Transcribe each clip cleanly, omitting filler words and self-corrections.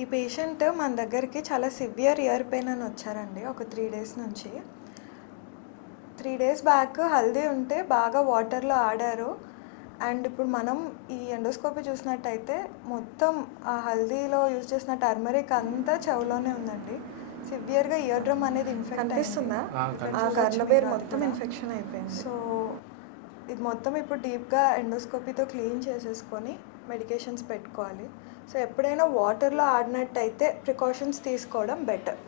ఈ పేషెంట్ మన దగ్గరికి చాలా సివియర్ ఇయర్ పెయిన్ అని వచ్చారండి ఒక 3 డేస్ నుంచి. 3 డేస్ బ్యాక్ హల్దీ ఉంటే బాగా వాటర్లో ఆడారు. అండ్ ఇప్పుడు మనం ఈ ఎండోస్కోపీ చూసినట్టయితే మొత్తం ఆ హల్దీలో యూజ్ చేసిన టర్మరిక్ అంతా చెవులోనే ఉందండి. సివియర్గా ఇయర్ డ్రమ్ అనేది ఇన్ఫెక్ట్ అనిపిస్తుందా? ఆ కర్ణబేర్ మొత్తం ఇన్ఫెక్షన్ అయిపోయింది. సో ఇది మొత్తం ఇప్పుడు డీప్గా ఎండోస్కోపీతో క్లీన్ చేసేసుకొని మెడికేషన్స్ పెట్టుకోవాలి. సో ఎప్పుడైనా వాటర్లో ఆడినట్టయితే ప్రికాషన్స్ తీసుకోవడం బెటర్.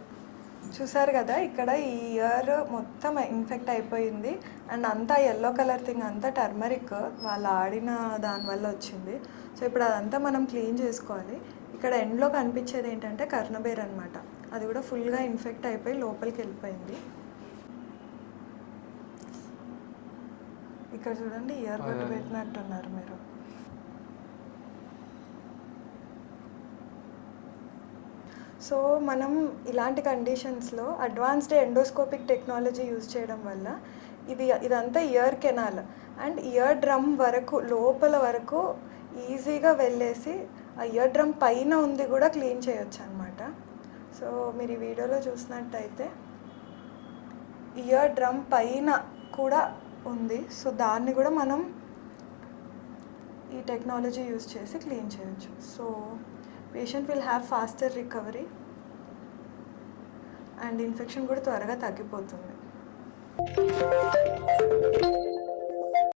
చూసారు కదా, ఇక్కడ ఈ ఇయర్ మొత్తం ఇన్ఫెక్ట్ అయిపోయింది. అండ్ అంతా ఎల్లో కలర్ థింగ్ అంతా టర్మరిక్ వాళ్ళు ఆడిన దానివల్ల వచ్చింది. సో ఇప్పుడు అదంతా మనం క్లీన్ చేసుకోవాలి. ఇక్కడ ఎండ్లో కనిపించేది ఏంటంటే కర్ణబేర్ అనమాట. అది కూడా ఫుల్గా ఇన్ఫెక్ట్ అయిపోయి లోపలికి వెళ్ళిపోయింది. ఇక్కడ చూడండి, ఇయర్ బడ్ పెట్టినట్టున్నారు మీరు. సో మనం ఇలాంటి కండిషన్స్లో అడ్వాన్స్డ్ ఎండోస్కోపిక్ టెక్నాలజీ యూజ్ చేయడం వల్ల ఇదంతా ear canal and ear drum వరకు లోపల వరకు ఈజీగా వెళ్ళేసి ఆ ఇయర్ డ్రమ్ పైన ఉంది కూడా క్లీన్ చేయొచ్చు అనమాట. సో మీరు ఈ వీడియోలో చూసినట్టయితే ఇయర్ డ్రమ్ పైన కూడా ఉంది. సో దాన్ని కూడా మనం ఈ టెక్నాలజీ యూజ్ చేసి క్లీన్ చేయొచ్చు. So patient will have faster recovery and infection కూడా త్వరగా తగ్గిపోతుంది.